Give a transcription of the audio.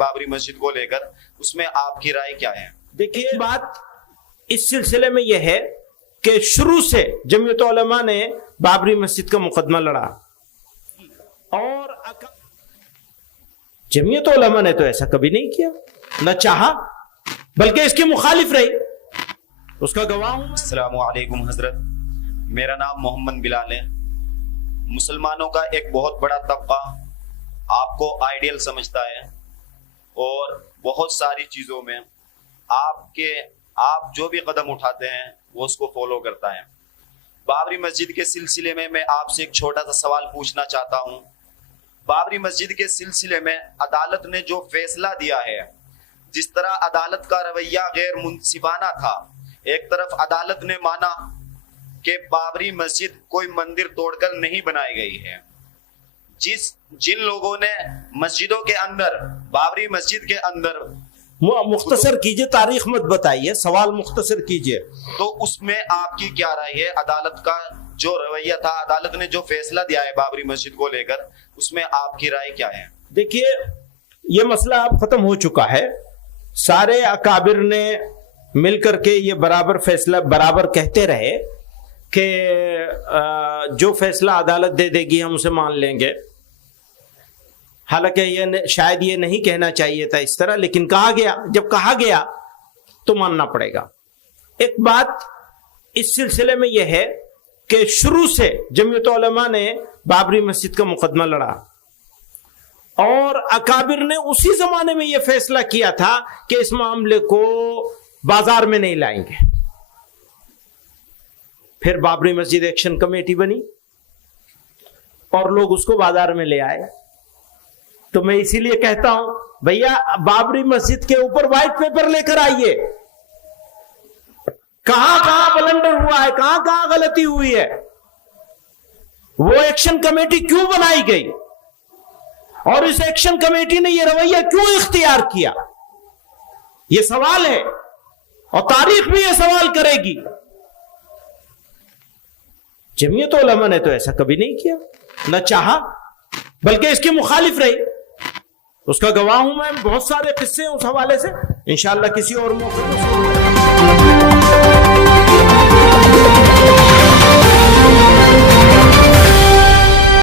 بابری مسجد کو لے کر، اس میں آپ کی رائے کیا ہے؟ دیکھیے، بات اس سلسلے میں یہ ہے کہ شروع سے جمعیت علماء نے بابری مسجد کا مقدمہ لڑا، اور جمعیت علماء نے تو ایسا کبھی نہیں کیا، نہ چاہا، بلکہ اس کی مخالف رہی، اس کا گواہ ہوں۔ السلام علیکم حضرت، میرا نام محمد بلال ہے۔ مسلمانوں کا ایک بہت بڑا طبقہ آپ کو آئیڈیل سمجھتا ہے، اور بہت ساری چیزوں میں آپ جو بھی قدم اٹھاتے ہیں وہ اس کو فالو کرتا ہے۔ بابری مسجد کے سلسلے میں آپ سے ایک چھوٹا سا سوال پوچھنا چاہتا ہوں۔ بابری مسجد کے سلسلے میں عدالت نے جو فیصلہ دیا ہے، جس طرح عدالت کا رویہ غیر منصفانہ تھا، ایک طرف عدالت نے مانا کہ بابری مسجد کوئی مندر توڑ کر نہیں بنائی گئی ہے، جن لوگوں نے مسجدوں کے اندر، بابری مسجد کے اندر، مختصر کیجئے، تاریخ مت بتائیے، سوال مختصر کیجئے، تو اس میں آپ کی کیا رائے ہے؟ عدالت کا جو رویہ تھا، عدالت نے جو فیصلہ دیا ہے بابری مسجد کو لے کر، اس میں آپ کی رائے کیا ہے؟ دیکھیے، یہ مسئلہ اب ختم ہو چکا ہے، سارے اکابر نے مل کر کے یہ فیصلہ برابر کہتے رہے کہ جو فیصلہ عدالت دے دے گی ہم اسے مان لیں گے۔ حالانکہ شاید یہ نہیں کہنا چاہیے تھا اس طرح، لیکن کہا گیا، جب کہا گیا تو ماننا پڑے گا۔ ایک بات اس سلسلے میں یہ ہے کہ شروع سے جمعیت علماء نے بابری مسجد کا مقدمہ لڑا، اور اکابر نے اسی زمانے میں یہ فیصلہ کیا تھا کہ اس معاملے کو بازار میں نہیں لائیں گے۔ پھر بابری مسجد ایکشن کمیٹی بنی اور لوگ اس کو بازار میں لے آئے۔ تو میں اسی لیے کہتا ہوں بھیا، بابری مسجد کے اوپر وائٹ پیپر لے کر آئیے، کہاں کہاں بلنڈر ہوا ہے، کہاں کہاں غلطی ہوئی ہے، وہ ایکشن کمیٹی کیوں بنائی گئی، اور اس ایکشن کمیٹی نے یہ رویہ کیوں اختیار کیا، یہ سوال ہے، اور تاریخ بھی یہ سوال کرے گی۔ جمعیت علماء نے تو ایسا کبھی نہیں کیا، نہ چاہا، بلکہ اس کی مخالف رہی، اس کا گواہ ہوں میں۔ بہت سارے قصے ہیں اس حوالے سے، انشاءاللہ کسی اور موقع پر